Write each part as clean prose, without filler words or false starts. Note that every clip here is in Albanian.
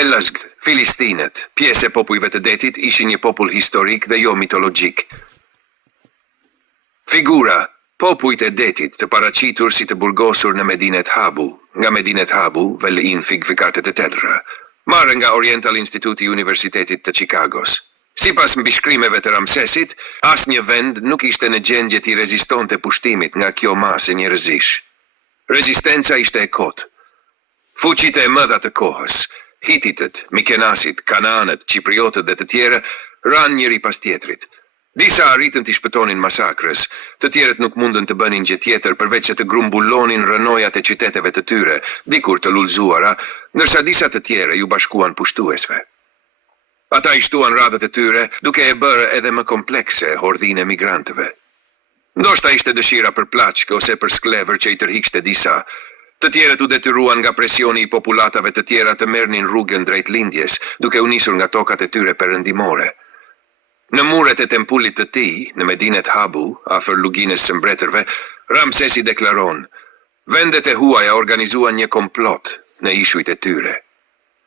Pelasgd, Filistinët, pjesë e popujve të detit, ishin një popull historik dhe jo mitologjik. Figura, popujt e detit të paraqitur si të burgosur në Medinet Habu, nga Medinet Habu, velin fikkartet e tedra, marrë nga Oriental Institute i Universitetit të Chicagos. Sipas mbishkrimeve të Ramsesit, asnjë vend nuk ishte në gjendje t'i rezistonte pushtimit nga kjo masë njerëzish. Rezistenca ishte e kotë. Fuqitë e mëdha të kohës, Hititët, Mikenasit, Kanaanët, Cipriotët dhe të tjerë, ranë njëri pas tjetrit. Disa arritën t'i shpëtonin masakrës, të tjerët nuk mundën të bënin gjë tjetër përveç se të grumbullonin rënojat e qyteteve të tyre, dikur të lullzuara, ndërsa disa të tjere ju bashkuan pushtuesve. Ata i shtuan radhët e tyre, duke e bërë edhe më komplekse hordhinë e migrantëve. Ndoshta ishte dëshira për plaçkë ose për sklevër që i tërhiqte disa. Të tjerët u detyruan nga presioni i populatave të tjera të merrnin rrugën drejt lindjes, duke u nisur nga tokat e tyre perëndimore. Në muret e tempullit të tij, në Medinet Habu, afër luginës së mbretërve, Ramsesi deklaron: vendet e huaja organizuan një komplot në ishujt e tyre.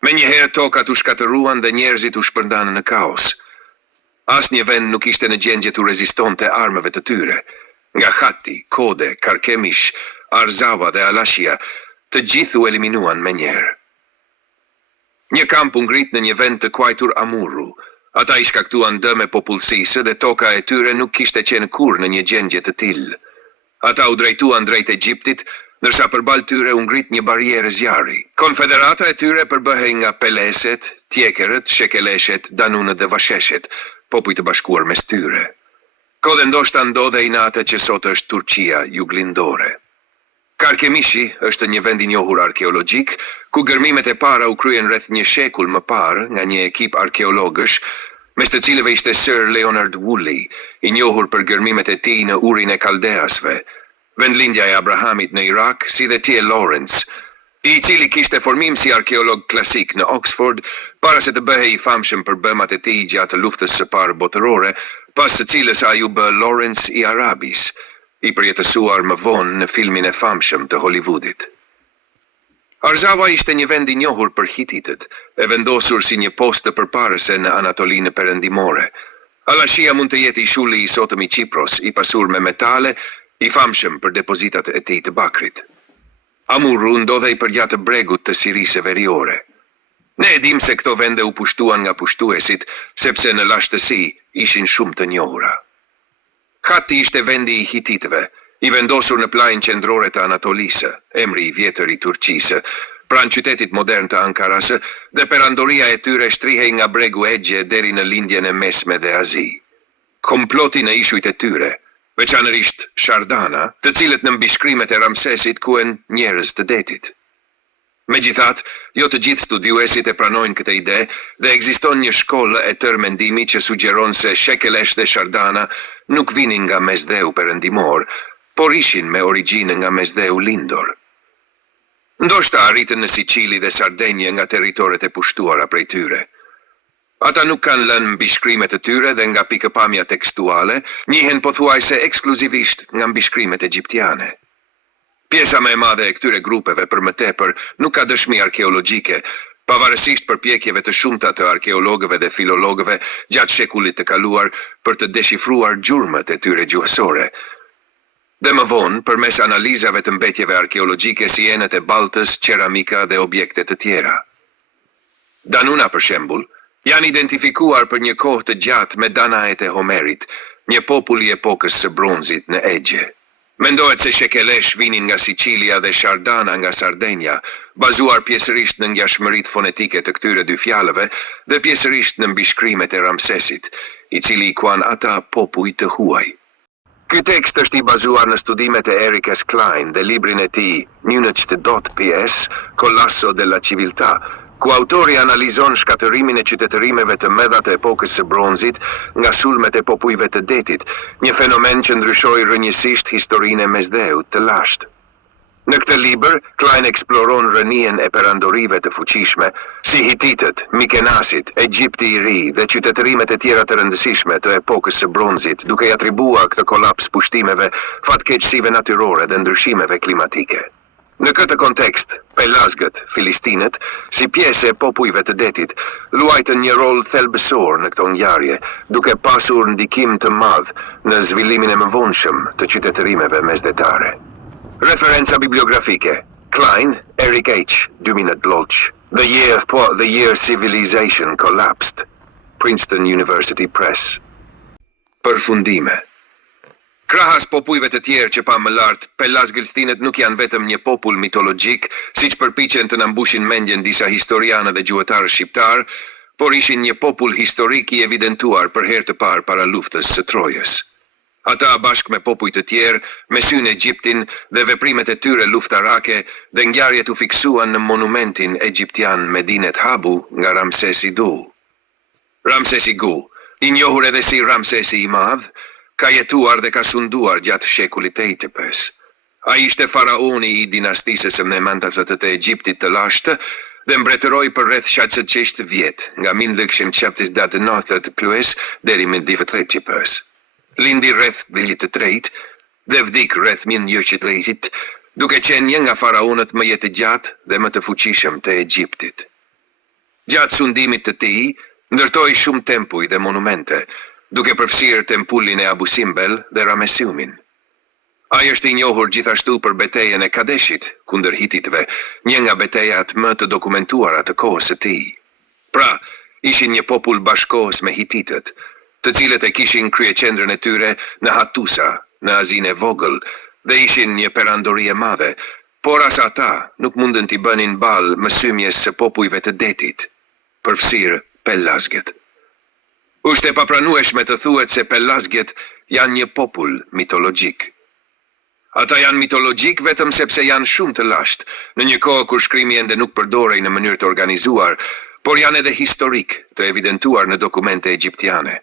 Menjëherë tokat u shkatëruan dhe njerëzit u shpërndanë në kaos. Asnjë vend nuk ishte në gjendje të rezistonte armëve të tyre. Nga Hatti, Kode, Karkemish, Arzava dhe Alashia, të gjithë u eliminuan me njerë. Një kamp u ngrit në një vend të quajtur Amurru. Ata i shkaktuan dëme popullsisë dhe toka e tyre nuk kishte qenë kurrë në një gjendje të tillë. Ata u drejtuan drejt Egjiptit, ndërsa përballë tyre u ngrit një barierë zjarri. Konfederata e tyre përbëhej nga Peleset, Tjekerët, Shekeleshet, Danunët dhe Vasheshet, popuj të bashkuar mes tyre. Kode ndoshta ndodhej në atë që sot është Turqia juglindore. Karkemishi është një vend i njohur arkeologjik, ku gërmimet e para u kryen rreth një shekull më parë nga një ekip arkeologësh, mes të cilëve ishte Sir Leonard Woolley, i njohur për gërmimet e tij në Urin e Kaldeasve, vendlindja e Abrahamit në Irak, si dhe T. Lawrence, i cili kishte formim si arkeolog klasik në Oxford, para se të bëhej i famshëm për bëmat e tij gjatë luftës së parë botërore, pas së cilës ai u bë Lawrence i Arabis, i përjetësuar më vonë në filmin e famshëm të Hollywoodit. Arzava ishte një vend i njohur për hititët, e vendosur si një postë përparëse në Anatolinë perëndimore. Alashia mund të jetë i shulli i sotëm i Qipros, i pasur me metale, i famshëm për depozitat e tij të bakrit. Amurru ndodhej përgjatë bregut të Sirisë veriore. Ne e dim se këto vende u pushtuan nga pushtuesit, sepse në lashtësi ishin shumë të njohura. Hatti ishte vendi i hititëve, i vendosur në plajin qendrore të Anatolisë, emri i vjetër i Turqisë, pranë qytetit modern të Ankarasë, dhe perandoria e tyre shtrihej nga bregu Egje deri në lindjen e mesme dhe Azi. Komploti në ishujt e tyre, veçanërisht Shardana, të cilët në mbishkrimet e Ramsesit kuhen njerëz të detit. Megjithatë, jo të gjithë studiuesit e pranojnë këtë ide dhe ekziston një shkollë e tërë mendimi që sugjeron se Shekelesh dhe Shardana nuk vinin nga Mesdheu perëndimor, por ishin me origjinë nga Mesdheu lindor. Ndoshta arritën në Sicili dhe Sardenje nga territoret e pushtuara prej tyre. Ata nuk kanë lënë mbishkrimet e tyre dhe nga pikëpamja tekstuale, njihen pothuajse ekskluzivisht nga mbishkrimet egjiptiane. Pjesa më e madhe e këtyre grupeve për më tepër nuk ka dëshmi arkeologjike, pavarësisht përpjekjeve të shumta të arkeologëve dhe filologëve gjatë shekullit të kaluar për të deshifruar gjurmët e tyre gjuhësore. Dhe më vonë, përmes analizave të mbetjeve arkeologjike si enët e baltës, qeramika dhe objekte të tjera. Danuna, për shembull, janë identifikuar për një kohë të gjatë me danaet e Homerit, një popull i epokës së bronzit në Egje. Mendohet se Shekelesh vinin nga Sicilia dhe Shardana nga Sardenja, bazuar pjesërisht në ngjashmëritë fonetike të këtyre dy fjalëve dhe pjesërisht në mbishkrimet e Ramsesit, i cili i quan ata popuj të huaj. Ky tekst është i bazuar në studimet e Eric S. Klein dhe librin e tij Nunec.ps, Collasso della Civiltà, ku autori analizon shkatërimin e qytetërimeve të mëdha të epokës së bronzit nga sulmet e popujve të detit, një fenomen që ndryshoi rrënjësisht historinë e Mesdheut të lashtë. Në këtë libër, Klein eksploron rënien e perandorive të fuqishme, si Hititët, Mikenasit, Egjipti i ri dhe qytetërimet e tjera të rëndësishme të epokës së bronzit, duke i atribuar këtë kolaps pushtimeve, fatkeqësive natyrore dhe ndryshimeve klimatike. Në këtë kontekst, Pelazgët, Filistinët, si pjesë e popujve të detit, luajtën një rol thelbësor në këto ngjarje, duke pasur ndikim të madh në zhvillimin e mëvonshëm të qytetërimeve mesdhetare. Referenca bibliografike: Klein, Eric H. 2012. The year civilization collapsed. Princeton University Press. Përfundime. Krahas popujve të tjerë që pa më lartë, Pelazgëlstinët nuk janë vetëm një popull mitologjik, siç përpiqen të na mbushin mendjen disa historianë dhe gjuhëtarë shqiptar, por ishin një popull historik I evidentuar për herë të parë para luftës së Trojës. Ata bashkë me popujt të tjerë, me synë Egjiptin dhe veprimet e tyre luftarake dhe ngjarjet u fiksuan në monumentin egjiptian Medinet Habu nga Ramsesi II. Ramsesi II, I njohur edhe si Ramsesi I Madh, ka jetuar dhe ka sunduar gjatë shekullit të ITP-s. Ai ishte faraoni I dinastisë së Mnemantasët të Egjiptit të lashtë dhe mbretëroi për rreth 700 vjet, nga 1170 deri në 1200. Lindi rreth 13 dhe vdik rreth 1130, duke qenë një nga faraonët më jetë gjatë dhe më të fuqishëm të Egjiptit. Gjatë sundimit të tij, ndërtoi shumë tempuj dhe monumente, duke përfshirë tempullin e Abu Simbel dhe Ramesiumin. Ai është I njohur gjithashtu për betejën e Kadeshit kundër hititëve, një nga betejat më të dokumentuara të kohës së tij. Pra, ishin një popull bashkohës me hititët, të cilët e kishin kryeqendrën e tyre në Hattusa, në Azinë e Vogël, dhe ishin një perandori e madhe, por as ata nuk mundën t'i bënin ballë mësymjes së popujve të detit, përfshirë Pelazgët. Është e papranueshme të thuhet se Pelazgët janë një popull mitologjik. Ata janë mitologjik vetëm sepse janë shumë të lashtë, në një kohë kur shkrimi ende nuk përdorej në mënyrë të organizuar, por janë edhe historik, të evidentuar në dokumente egjiptiane.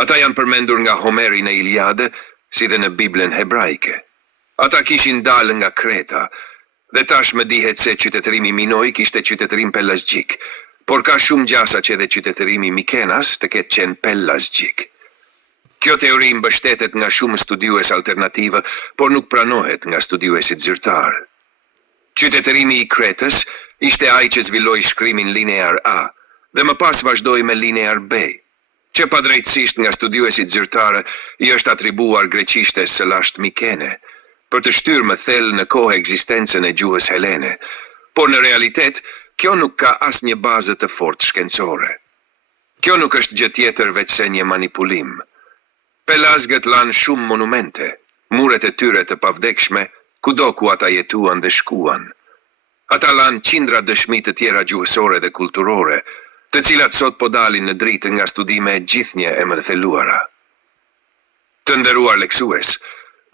Ata janë përmendur nga Homeri në Iliadë, si dhe në Biblën hebraike. Ata kishin dalë nga Kreta, dhe tash më dihet se qytetërimi minoik ishte qytetërim pelazgjik, por ka shumë gjasa që edhe qytetërimi Mikenas të ketë qenë pelazgjik. Kjo teori mbështetet nga shumë studiues alternativë, por nuk pranohet nga studiuesit zyrtar. Qytetërimi I Kretës ishte ai që zhvilloi shkrimin linear A, dhe më pas vazhdoi me linear B, që padrejtësisht nga studiuesit zyrtarë I është atribuar greqishtes së lashtë Mikene, për të shtyrë më thellë në kohë ekzistencën e gjuhës helene, por në realitet, kjo nuk ka asnjë bazë të fortë shkencore. Kjo nuk është gjë tjetër veçse një manipulim. Pelazgët lanë shumë monumente, muret e tyre të pavdekshme, kudo ku ata jetuan dhe shkuan. Ata lanë qindra dëshmi të tjera gjuhësore dhe kulturore, të cilat sot po dalin në dritë nga studime gjithnjë e më theluara. Të nderuar leksues,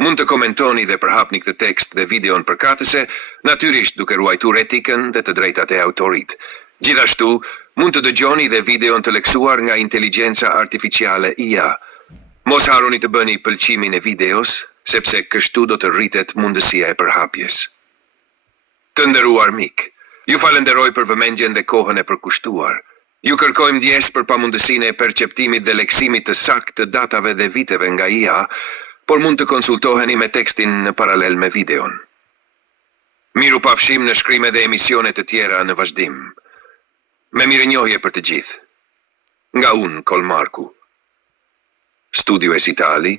mund të komentoni dhe përhapni këtë tekst dhe videon përkatëse, natyrisht duke ruajtur etikën dhe të drejtat e autorit. Gjithashtu, mund të dëgjoni dhe videon të leksuar nga inteligjenca artificiale IA. Mos harroni të bëni pëlqimin e videos, sepse kështu do të rritet mundësia e përhapjes. Të nderuar mik, ju falenderoj për vëmendjen dhe kohën e përkushtuar. Ju kërkojmë ndjes për pamundësinë e perceptimit dhe leksimit të saktë të datave dhe viteve nga IA, por mund të konsultoheni me tekstin në paralel me videon. Miru pafshim në shkrime dhe emisione të tjera në vazhdim. Me mirënjohje për të gjithë. Nga unë, Kolmarku. Studiues Itali,